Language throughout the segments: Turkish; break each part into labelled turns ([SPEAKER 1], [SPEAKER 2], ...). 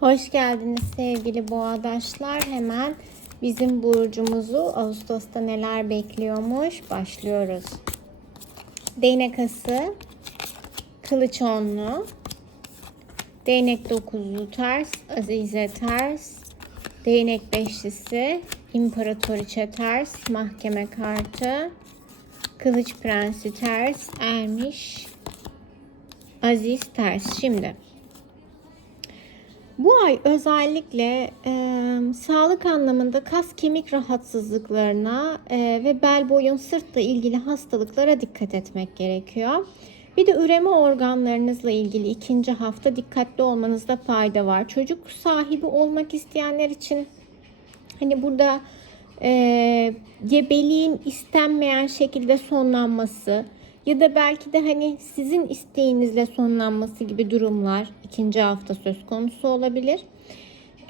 [SPEAKER 1] Hoş geldiniz sevgili boğadaşlar. Hemen bizim burcumuzu Ağustos'ta neler bekliyormuş başlıyoruz. Değnek ası, kılıç onlu, değnek dokuzlu ters, azize ters, değnek beşlisi, imparatoriçe ters, mahkeme kartı, kılıç prensi ters, ermiş, aziz ters. Şimdi bu ay özellikle e, sağlık anlamında kas kemik rahatsızlıklarına e, ve bel boyun sırtla ilgili hastalıklara dikkat etmek gerekiyor. Bir de üreme organlarınızla ilgili ikinci hafta dikkatli olmanızda fayda var. Çocuk sahibi olmak isteyenler için hani burada e, gebeliğin istenmeyen şekilde sonlanması, ya da belki de hani sizin isteğinizle sonlanması gibi durumlar ikinci hafta söz konusu olabilir.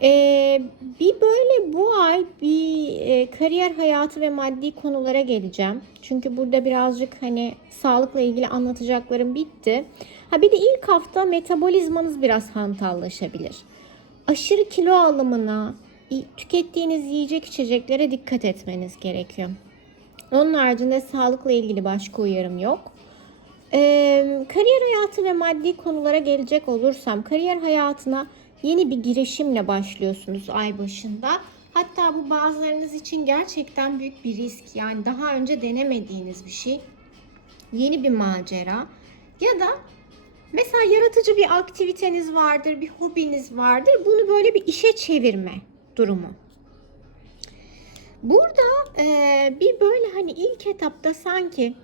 [SPEAKER 1] Ee, bir böyle bu ay bir e, kariyer hayatı ve maddi konulara geleceğim. Çünkü burada birazcık hani sağlıkla ilgili anlatacaklarım bitti. Ha bir de ilk hafta metabolizmanız biraz hantallaşabilir. Aşırı kilo alımına, tükettiğiniz yiyecek içeceklere dikkat etmeniz gerekiyor. Onun haricinde sağlıkla ilgili başka uyarım yok. Ee, kariyer hayatı ve maddi konulara gelecek olursam kariyer hayatına yeni bir girişimle başlıyorsunuz ay başında. Hatta bu bazılarınız için gerçekten büyük bir risk. Yani daha önce denemediğiniz bir şey. Yeni bir macera. Ya da mesela yaratıcı bir aktiviteniz vardır, bir hobiniz vardır. Bunu böyle bir işe çevirme durumu. Burada e, bir böyle hani ilk etapta sanki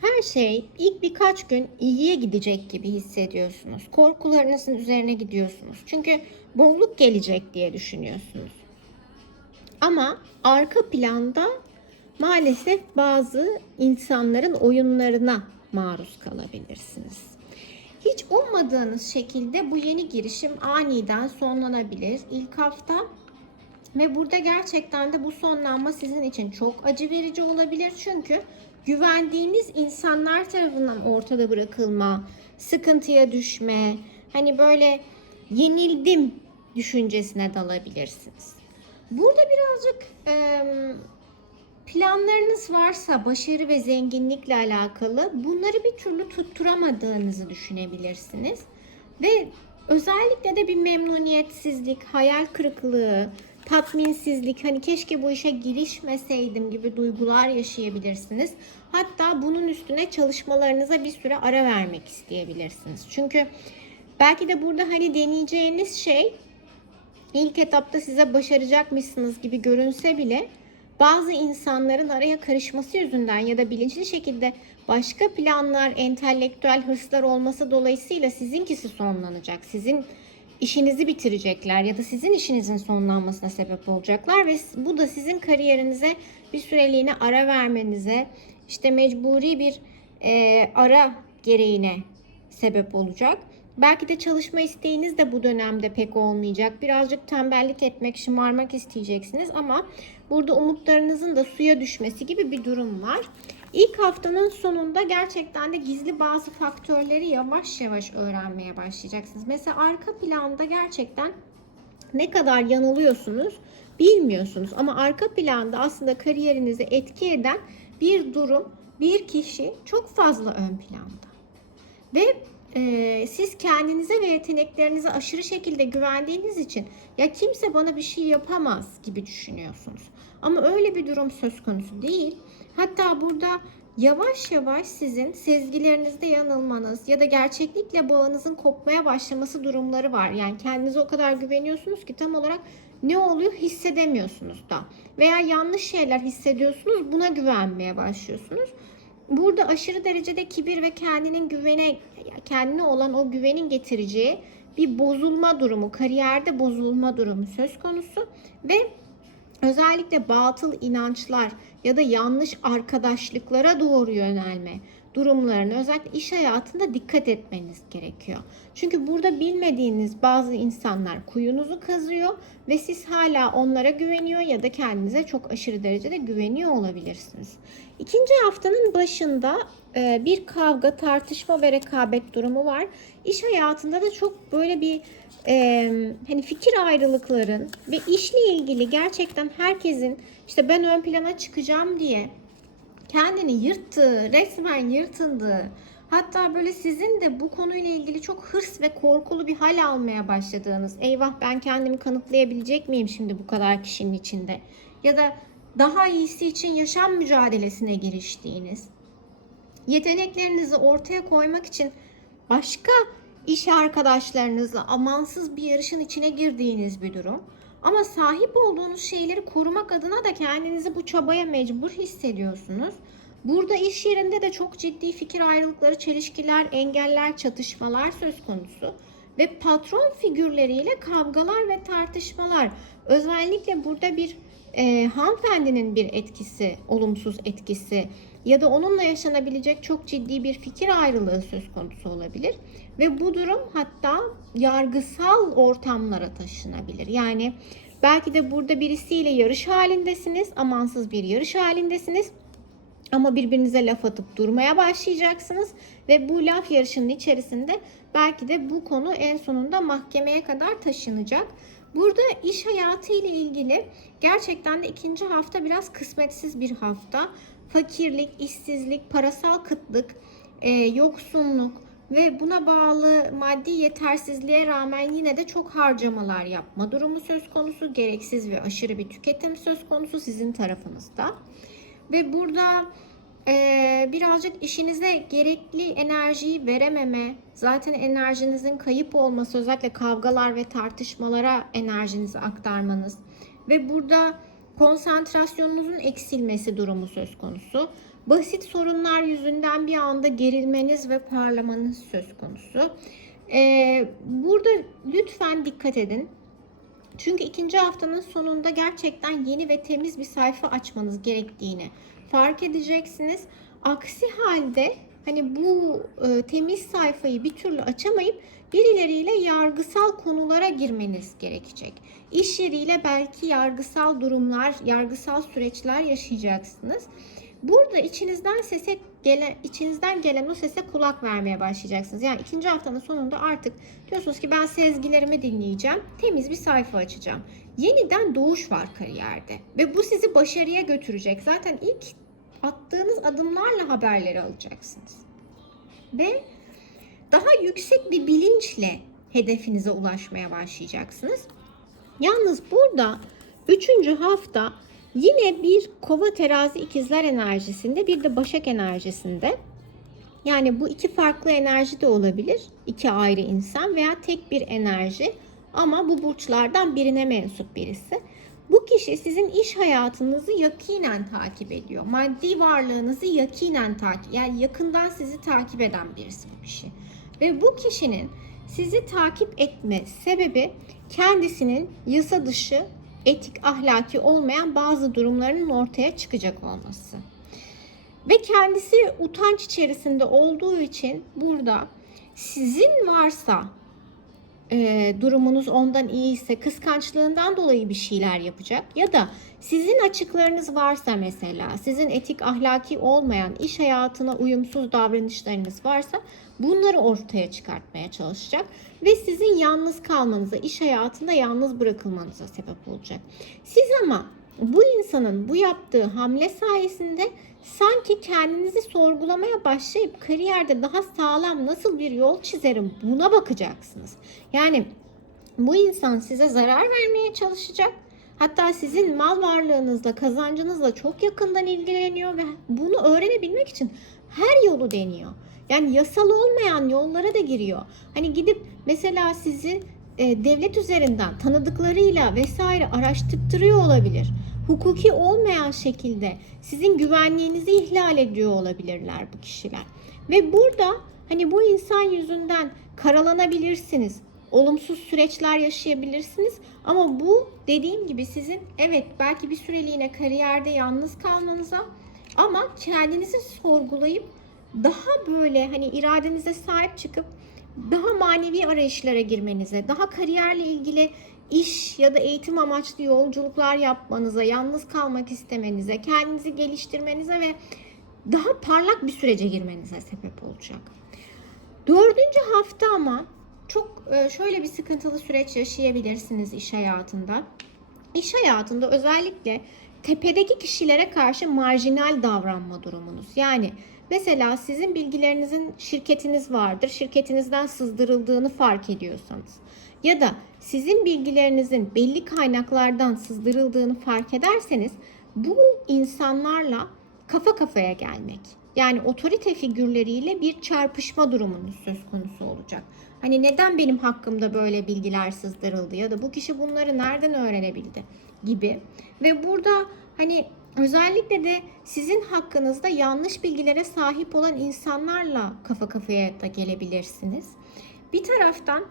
[SPEAKER 1] her şey ilk birkaç gün iyiye gidecek gibi hissediyorsunuz. Korkularınızın üzerine gidiyorsunuz. Çünkü bolluk gelecek diye düşünüyorsunuz. Ama arka planda maalesef bazı insanların oyunlarına maruz kalabilirsiniz. Hiç ummadığınız şekilde bu yeni girişim aniden sonlanabilir. İlk hafta ve burada gerçekten de bu sonlanma sizin için çok acı verici olabilir. Çünkü güvendiğiniz insanlar tarafından ortada bırakılma, sıkıntıya düşme, hani böyle yenildim düşüncesine dalabilirsiniz. Burada birazcık e, planlarınız varsa başarı ve zenginlikle alakalı bunları bir türlü tutturamadığınızı düşünebilirsiniz. Ve özellikle de bir memnuniyetsizlik, hayal kırıklığı, tatminsizlik, hani keşke bu işe girişmeseydim gibi duygular yaşayabilirsiniz. Hatta bunun üstüne çalışmalarınıza bir süre ara vermek isteyebilirsiniz. Çünkü belki de burada hani deneyeceğiniz şey ilk etapta size başaracakmışsınız gibi görünse bile bazı insanların araya karışması yüzünden ya da bilinçli şekilde başka planlar, entelektüel hırslar olması dolayısıyla sizinkisi sonlanacak. Sizin işinizi bitirecekler ya da sizin işinizin sonlanmasına sebep olacaklar ve bu da sizin kariyerinize bir süreliğine ara vermenize işte mecburi bir e, ara gereğine sebep olacak. Belki de çalışma isteğiniz de bu dönemde pek olmayacak. Birazcık tembellik etmek, şımarmak isteyeceksiniz ama burada umutlarınızın da suya düşmesi gibi bir durum var. İlk haftanın sonunda gerçekten de gizli bazı faktörleri yavaş yavaş öğrenmeye başlayacaksınız. Mesela arka planda gerçekten ne kadar yanılıyorsunuz bilmiyorsunuz ama arka planda aslında kariyerinizi etki eden bir durum, bir kişi çok fazla ön planda. Ve e, siz kendinize ve yeteneklerinize aşırı şekilde güvendiğiniz için ya kimse bana bir şey yapamaz gibi düşünüyorsunuz. Ama öyle bir durum söz konusu değil. Hatta burada yavaş yavaş sizin sezgilerinizde yanılmanız ya da gerçeklikle bağınızın kopmaya başlaması durumları var. Yani kendinize o kadar güveniyorsunuz ki tam olarak ne oluyor hissedemiyorsunuz da. Veya yanlış şeyler hissediyorsunuz buna güvenmeye başlıyorsunuz. Burada aşırı derecede kibir ve kendinin güvene kendine olan o güvenin getireceği bir bozulma durumu, kariyerde bozulma durumu söz konusu ve özellikle batıl inançlar ya da yanlış arkadaşlıklara doğru yönelme durumlarına özellikle iş hayatında dikkat etmeniz gerekiyor. Çünkü burada bilmediğiniz bazı insanlar kuyunuzu kazıyor ve siz hala onlara güveniyor ya da kendinize çok aşırı derecede güveniyor olabilirsiniz. İkinci haftanın başında e, bir kavga, tartışma ve rekabet durumu var. İş hayatında da çok böyle bir e, hani fikir ayrılıkların ve işle ilgili gerçekten herkesin işte ben ön plana çıkacağım diye kendini yırttığı, resmen yırtındığı, hatta böyle sizin de bu konuyla ilgili çok hırs ve korkulu bir hal almaya başladığınız, eyvah ben kendimi kanıtlayabilecek miyim şimdi bu kadar kişinin içinde? Ya da daha iyisi için yaşam mücadelesine giriştiğiniz, yeteneklerinizi ortaya koymak için başka iş arkadaşlarınızla amansız bir yarışın içine girdiğiniz bir durum. Ama sahip olduğunuz şeyleri korumak adına da kendinizi bu çabaya mecbur hissediyorsunuz. Burada iş yerinde de çok ciddi fikir ayrılıkları, çelişkiler, engeller, çatışmalar söz konusu. Ve patron figürleriyle kavgalar ve tartışmalar. Özellikle burada bir e, hanımefendinin bir etkisi, olumsuz etkisi ya da onunla yaşanabilecek çok ciddi bir fikir ayrılığı söz konusu olabilir. Ve bu durum hatta yargısal ortamlara taşınabilir. Yani belki de burada birisiyle yarış halindesiniz, amansız bir yarış halindesiniz. Ama birbirinize laf atıp durmaya başlayacaksınız ve bu laf yarışının içerisinde belki de bu konu en sonunda mahkemeye kadar taşınacak. Burada iş hayatı ile ilgili gerçekten de ikinci hafta biraz kısmetsiz bir hafta. Fakirlik, işsizlik, parasal kıtlık, e, yoksunluk ve buna bağlı maddi yetersizliğe rağmen yine de çok harcamalar yapma durumu söz konusu. Gereksiz ve aşırı bir tüketim söz konusu sizin tarafınızda. Ve burada e, birazcık işinize gerekli enerjiyi verememe, zaten enerjinizin kayıp olması, özellikle kavgalar ve tartışmalara enerjinizi aktarmanız ve burada konsantrasyonunuzun eksilmesi durumu söz konusu. Basit sorunlar yüzünden bir anda gerilmeniz ve parlamanız söz konusu. E, burada lütfen dikkat edin. Çünkü ikinci haftanın sonunda gerçekten yeni ve temiz bir sayfa açmanız gerektiğini fark edeceksiniz. Aksi halde hani bu e, temiz sayfayı bir türlü açamayıp birileriyle yargısal konulara girmeniz gerekecek. İş yeriyle belki yargısal durumlar, yargısal süreçler yaşayacaksınız. Burada içinizden sese gelen, içinizden gelen o sese kulak vermeye başlayacaksınız. Yani ikinci haftanın sonunda artık diyorsunuz ki ben sezgilerimi dinleyeceğim. Temiz bir sayfa açacağım. Yeniden doğuş var kariyerde. Ve bu sizi başarıya götürecek. Zaten ilk attığınız adımlarla haberleri alacaksınız. Ve daha yüksek bir bilinçle hedefinize ulaşmaya başlayacaksınız. Yalnız burada üçüncü hafta Yine bir kova terazi ikizler enerjisinde bir de başak enerjisinde. Yani bu iki farklı enerji de olabilir. iki ayrı insan veya tek bir enerji ama bu burçlardan birine mensup birisi. Bu kişi sizin iş hayatınızı yakinen takip ediyor. Maddi varlığınızı yakinen takip, yani yakından sizi takip eden birisi bu kişi. Ve bu kişinin sizi takip etme sebebi kendisinin yasa dışı etik, ahlaki olmayan bazı durumlarının ortaya çıkacak olması. Ve kendisi utanç içerisinde olduğu için burada sizin varsa e, durumunuz ondan iyiyse kıskançlığından dolayı bir şeyler yapacak ya da sizin açıklarınız varsa mesela sizin etik ahlaki olmayan iş hayatına uyumsuz davranışlarınız varsa bunları ortaya çıkartmaya çalışacak ve sizin yalnız kalmanıza, iş hayatında yalnız bırakılmanıza sebep olacak. Siz ama bu insanın bu yaptığı hamle sayesinde sanki kendinizi sorgulamaya başlayıp kariyerde daha sağlam nasıl bir yol çizerim buna bakacaksınız. Yani bu insan size zarar vermeye çalışacak. Hatta sizin mal varlığınızla, kazancınızla çok yakından ilgileniyor ve bunu öğrenebilmek için her yolu deniyor. Yani yasal olmayan yollara da giriyor. Hani gidip mesela sizi e, devlet üzerinden tanıdıklarıyla vesaire araştırtırıyor olabilir. Hukuki olmayan şekilde sizin güvenliğinizi ihlal ediyor olabilirler bu kişiler. Ve burada hani bu insan yüzünden karalanabilirsiniz. Olumsuz süreçler yaşayabilirsiniz ama bu dediğim gibi sizin evet belki bir süreliğine kariyerde yalnız kalmanıza ama kendinizi sorgulayıp daha böyle hani iradenize sahip çıkıp daha manevi arayışlara girmenize, daha kariyerle ilgili iş ya da eğitim amaçlı yolculuklar yapmanıza, yalnız kalmak istemenize, kendinizi geliştirmenize ve daha parlak bir sürece girmenize sebep olacak. Dördüncü hafta ama çok e, şöyle bir sıkıntılı süreç yaşayabilirsiniz iş hayatında. İş hayatında özellikle tepedeki kişilere karşı marjinal davranma durumunuz. Yani mesela sizin bilgilerinizin şirketiniz vardır. Şirketinizden sızdırıldığını fark ediyorsanız ya da sizin bilgilerinizin belli kaynaklardan sızdırıldığını fark ederseniz bu insanlarla kafa kafaya gelmek. Yani otorite figürleriyle bir çarpışma durumunuz söz konusu olacak. Hani neden benim hakkımda böyle bilgiler sızdırıldı ya da bu kişi bunları nereden öğrenebildi gibi. Ve burada hani özellikle de sizin hakkınızda yanlış bilgilere sahip olan insanlarla kafa kafaya da gelebilirsiniz. Bir taraftan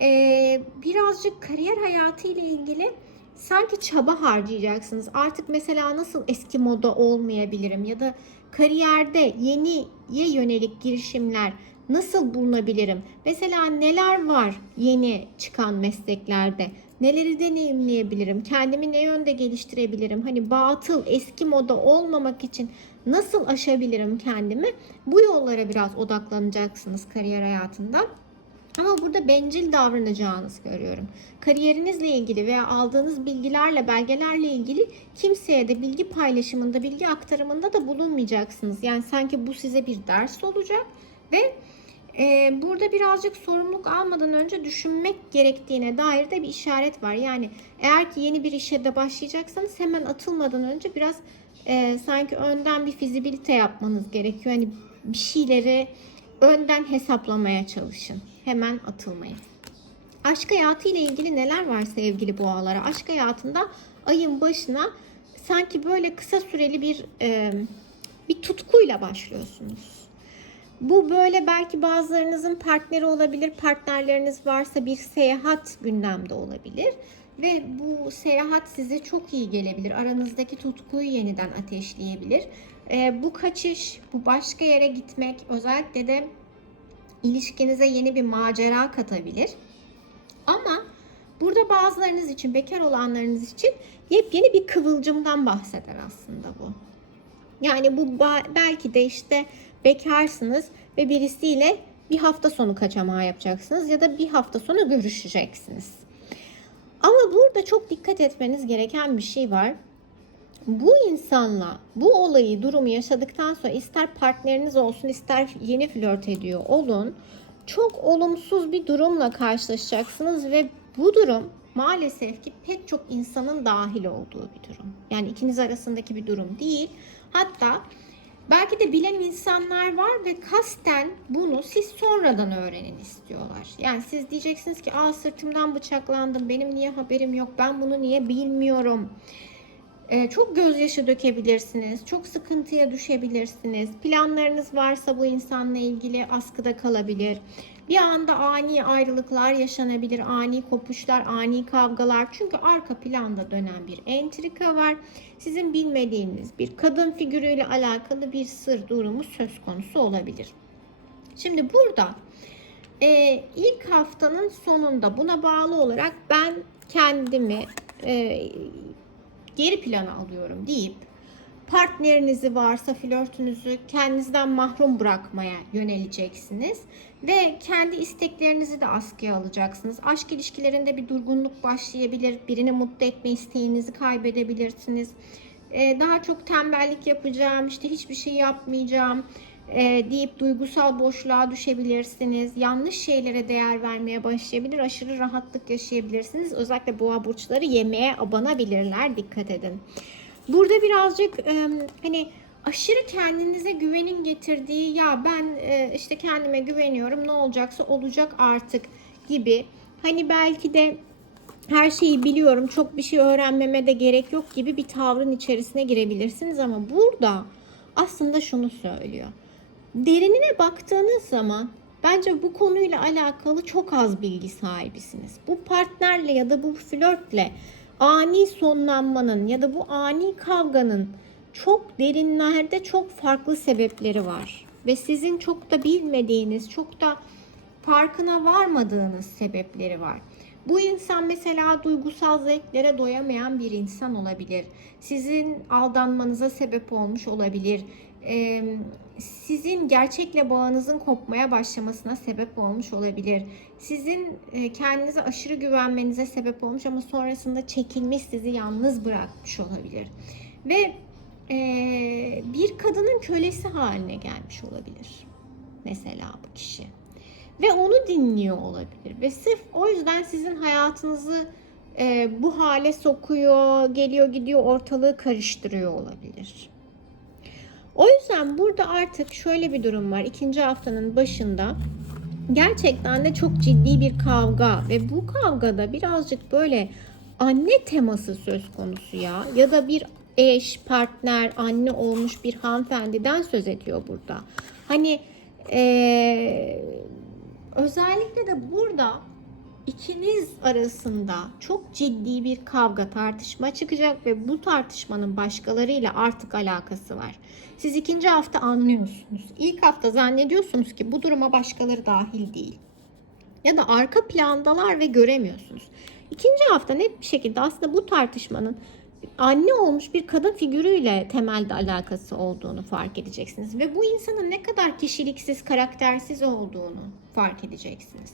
[SPEAKER 1] eee, birazcık kariyer hayatı ile ilgili sanki çaba harcayacaksınız. Artık mesela nasıl eski moda olmayabilirim ya da kariyerde yeniye yönelik girişimler nasıl bulunabilirim? Mesela neler var yeni çıkan mesleklerde? Neleri deneyimleyebilirim? Kendimi ne yönde geliştirebilirim? Hani batıl, eski moda olmamak için nasıl aşabilirim kendimi? Bu yollara biraz odaklanacaksınız kariyer hayatında. Ama burada bencil davranacağınızı görüyorum. Kariyerinizle ilgili veya aldığınız bilgilerle, belgelerle ilgili kimseye de bilgi paylaşımında, bilgi aktarımında da bulunmayacaksınız. Yani sanki bu size bir ders olacak ve e, burada birazcık sorumluluk almadan önce düşünmek gerektiğine dair de bir işaret var. Yani eğer ki yeni bir işe de başlayacaksanız hemen atılmadan önce biraz e, sanki önden bir fizibilite yapmanız gerekiyor. Hani bir şeyleri önden hesaplamaya çalışın. Hemen atılmayın. Aşk hayatı ile ilgili neler var sevgili boğalara? Aşk hayatında ayın başına sanki böyle kısa süreli bir e, bir tutkuyla başlıyorsunuz. Bu böyle belki bazılarınızın partneri olabilir, partnerleriniz varsa bir seyahat gündemde olabilir. Ve bu seyahat size çok iyi gelebilir. Aranızdaki tutkuyu yeniden ateşleyebilir. Ee, bu kaçış, bu başka yere gitmek özellikle de ilişkinize yeni bir macera katabilir. Ama burada bazılarınız için, bekar olanlarınız için yepyeni bir kıvılcımdan bahseder aslında bu. Yani bu belki de işte bekarsınız ve birisiyle bir hafta sonu kaçamağı yapacaksınız ya da bir hafta sonu görüşeceksiniz. Ama burada çok dikkat etmeniz gereken bir şey var. Bu insanla bu olayı, durumu yaşadıktan sonra ister partneriniz olsun ister yeni flört ediyor olun çok olumsuz bir durumla karşılaşacaksınız ve bu durum maalesef ki pek çok insanın dahil olduğu bir durum. Yani ikiniz arasındaki bir durum değil. Hatta belki de bilen insanlar var ve kasten bunu siz sonradan öğrenin istiyorlar. Yani siz diyeceksiniz ki aa sırtımdan bıçaklandım benim niye haberim yok ben bunu niye bilmiyorum. Ee, çok gözyaşı dökebilirsiniz, çok sıkıntıya düşebilirsiniz. Planlarınız varsa bu insanla ilgili askıda kalabilir. Bir anda ani ayrılıklar yaşanabilir, ani kopuşlar, ani kavgalar. Çünkü arka planda dönen bir entrika var. Sizin bilmediğiniz bir kadın figürüyle alakalı bir sır durumu söz konusu olabilir. Şimdi burada e, ilk haftanın sonunda buna bağlı olarak ben kendimi e, geri plana alıyorum deyip partnerinizi varsa flörtünüzü kendinizden mahrum bırakmaya yöneleceksiniz ve kendi isteklerinizi de askıya alacaksınız. Aşk ilişkilerinde bir durgunluk başlayabilir. Birini mutlu etme isteğinizi kaybedebilirsiniz. Ee, daha çok tembellik yapacağım, işte hiçbir şey yapmayacağım e, deyip duygusal boşluğa düşebilirsiniz. Yanlış şeylere değer vermeye başlayabilir. Aşırı rahatlık yaşayabilirsiniz. Özellikle boğa burçları yemeğe abanabilirler. Dikkat edin. Burada birazcık e, hani aşırı kendinize güvenin getirdiği ya ben e, işte kendime güveniyorum ne olacaksa olacak artık gibi. Hani belki de her şeyi biliyorum çok bir şey öğrenmeme de gerek yok gibi bir tavrın içerisine girebilirsiniz ama burada aslında şunu söylüyor. Derinine baktığınız zaman bence bu konuyla alakalı çok az bilgi sahibisiniz. Bu partnerle ya da bu flörtle ani sonlanmanın ya da bu ani kavganın çok derinlerde çok farklı sebepleri var. ve sizin çok da bilmediğiniz, çok da farkına varmadığınız sebepleri var. Bu insan mesela duygusal zevklere doyamayan bir insan olabilir. Sizin aldanmanıza sebep olmuş olabilir. Ee, sizin gerçekle bağınızın kopmaya başlamasına sebep olmuş olabilir. Sizin e, kendinize aşırı güvenmenize sebep olmuş ama sonrasında çekilmiş sizi yalnız bırakmış olabilir. Ve e, bir kadının kölesi haline gelmiş olabilir. Mesela bu kişi ve onu dinliyor olabilir ve sırf o yüzden sizin hayatınızı e, bu hale sokuyor, geliyor gidiyor ortalığı karıştırıyor olabilir. O yüzden burada artık şöyle bir durum var. İkinci haftanın başında gerçekten de çok ciddi bir kavga ve bu kavgada birazcık böyle anne teması söz konusu ya ya da bir eş, partner, anne olmuş bir hanımefendiden söz ediyor burada. Hani eee özellikle de burada ikiniz arasında çok ciddi bir kavga, tartışma çıkacak ve bu tartışmanın başkalarıyla artık alakası var. Siz ikinci hafta anlıyorsunuz. İlk hafta zannediyorsunuz ki bu duruma başkaları dahil değil. Ya da arka plandalar ve göremiyorsunuz. İkinci hafta net bir şekilde aslında bu tartışmanın anne olmuş bir kadın figürüyle temelde alakası olduğunu fark edeceksiniz. Ve bu insanın ne kadar kişiliksiz, karaktersiz olduğunu fark edeceksiniz.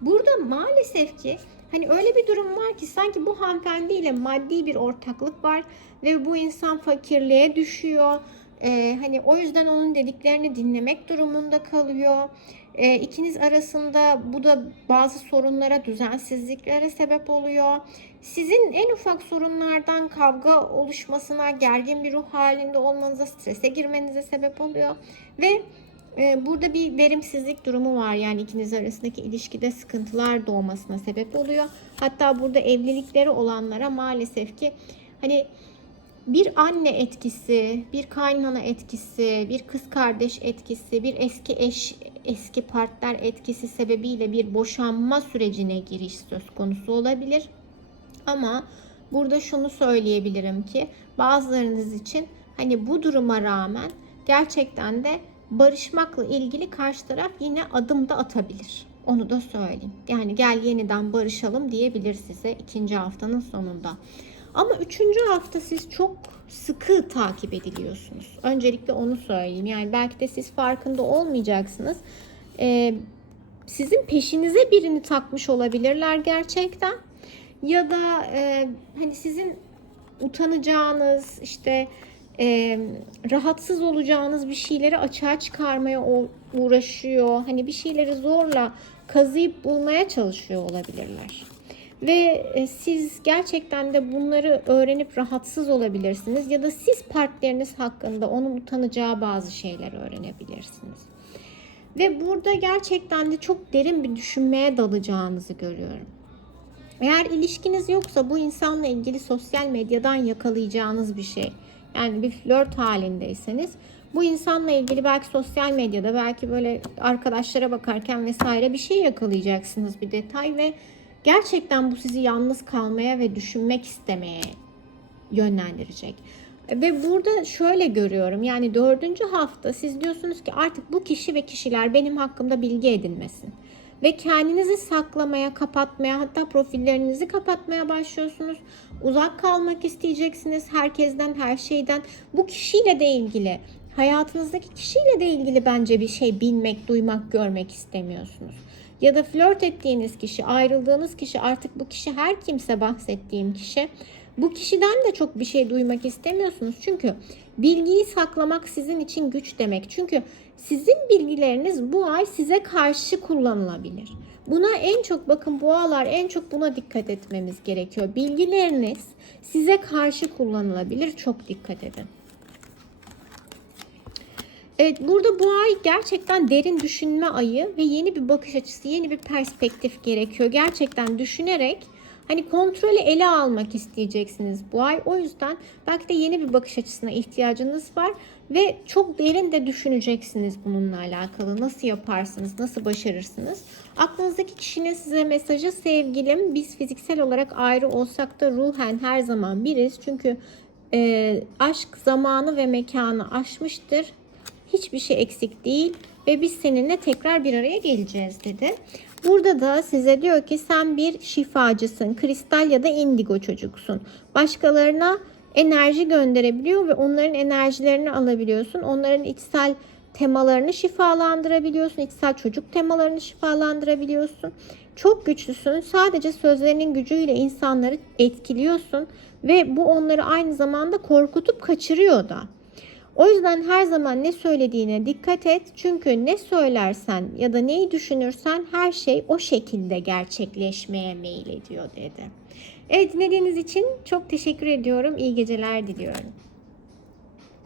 [SPEAKER 1] Burada maalesef ki hani öyle bir durum var ki sanki bu hanımefendiyle maddi bir ortaklık var ve bu insan fakirliğe düşüyor. Ee, hani o yüzden onun dediklerini dinlemek durumunda kalıyor. Ee, ikiniz arasında bu da bazı sorunlara, düzensizliklere sebep oluyor. Sizin en ufak sorunlardan kavga oluşmasına, gergin bir ruh halinde olmanıza, strese girmenize sebep oluyor. Ve burada bir verimsizlik durumu var. Yani ikiniz arasındaki ilişkide sıkıntılar doğmasına sebep oluyor. Hatta burada evlilikleri olanlara maalesef ki hani bir anne etkisi, bir kaynana etkisi, bir kız kardeş etkisi, bir eski eş, eski partner etkisi sebebiyle bir boşanma sürecine giriş söz konusu olabilir. Ama burada şunu söyleyebilirim ki bazılarınız için hani bu duruma rağmen gerçekten de barışmakla ilgili karşı taraf yine adım da atabilir. Onu da söyleyeyim. Yani gel yeniden barışalım diyebilir size ikinci haftanın sonunda. Ama üçüncü hafta siz çok sıkı takip ediliyorsunuz. Öncelikle onu söyleyeyim. Yani belki de siz farkında olmayacaksınız. Ee, sizin peşinize birini takmış olabilirler gerçekten. Ya da e, hani sizin utanacağınız işte e, rahatsız olacağınız bir şeyleri açığa çıkarmaya uğraşıyor. Hani bir şeyleri zorla kazıyıp bulmaya çalışıyor olabilirler. Ve e, siz gerçekten de bunları öğrenip rahatsız olabilirsiniz ya da siz partneriniz hakkında onun utanacağı bazı şeyler öğrenebilirsiniz. Ve burada gerçekten de çok derin bir düşünmeye dalacağınızı görüyorum. Eğer ilişkiniz yoksa bu insanla ilgili sosyal medyadan yakalayacağınız bir şey. Yani bir flört halindeyseniz bu insanla ilgili belki sosyal medyada belki böyle arkadaşlara bakarken vesaire bir şey yakalayacaksınız bir detay ve gerçekten bu sizi yalnız kalmaya ve düşünmek istemeye yönlendirecek. Ve burada şöyle görüyorum yani dördüncü hafta siz diyorsunuz ki artık bu kişi ve kişiler benim hakkımda bilgi edinmesin. Ve kendinizi saklamaya, kapatmaya hatta profillerinizi kapatmaya başlıyorsunuz. Uzak kalmak isteyeceksiniz herkesten, her şeyden. Bu kişiyle de ilgili, hayatınızdaki kişiyle de ilgili bence bir şey bilmek, duymak, görmek istemiyorsunuz ya da flört ettiğiniz kişi, ayrıldığınız kişi artık bu kişi her kimse bahsettiğim kişi. Bu kişiden de çok bir şey duymak istemiyorsunuz. Çünkü bilgiyi saklamak sizin için güç demek. Çünkü sizin bilgileriniz bu ay size karşı kullanılabilir. Buna en çok bakın boğalar en çok buna dikkat etmemiz gerekiyor. Bilgileriniz size karşı kullanılabilir. Çok dikkat edin. Evet burada bu ay gerçekten derin düşünme ayı ve yeni bir bakış açısı, yeni bir perspektif gerekiyor. Gerçekten düşünerek hani kontrolü ele almak isteyeceksiniz bu ay. O yüzden belki de yeni bir bakış açısına ihtiyacınız var ve çok derin de düşüneceksiniz bununla alakalı. Nasıl yaparsınız, nasıl başarırsınız? Aklınızdaki kişinin size mesajı sevgilim. Biz fiziksel olarak ayrı olsak da ruhen her zaman biriz. Çünkü e, aşk zamanı ve mekanı aşmıştır Hiçbir şey eksik değil ve biz seninle tekrar bir araya geleceğiz dedi. Burada da size diyor ki sen bir şifacısın, kristal ya da indigo çocuksun. Başkalarına enerji gönderebiliyor ve onların enerjilerini alabiliyorsun. Onların içsel temalarını şifalandırabiliyorsun. içsel çocuk temalarını şifalandırabiliyorsun. Çok güçlüsün. Sadece sözlerinin gücüyle insanları etkiliyorsun ve bu onları aynı zamanda korkutup kaçırıyor da. O yüzden her zaman ne söylediğine dikkat et. Çünkü ne söylersen ya da neyi düşünürsen her şey o şekilde gerçekleşmeye meyil ediyor dedi. Evet dinlediğiniz için çok teşekkür ediyorum. İyi geceler diliyorum.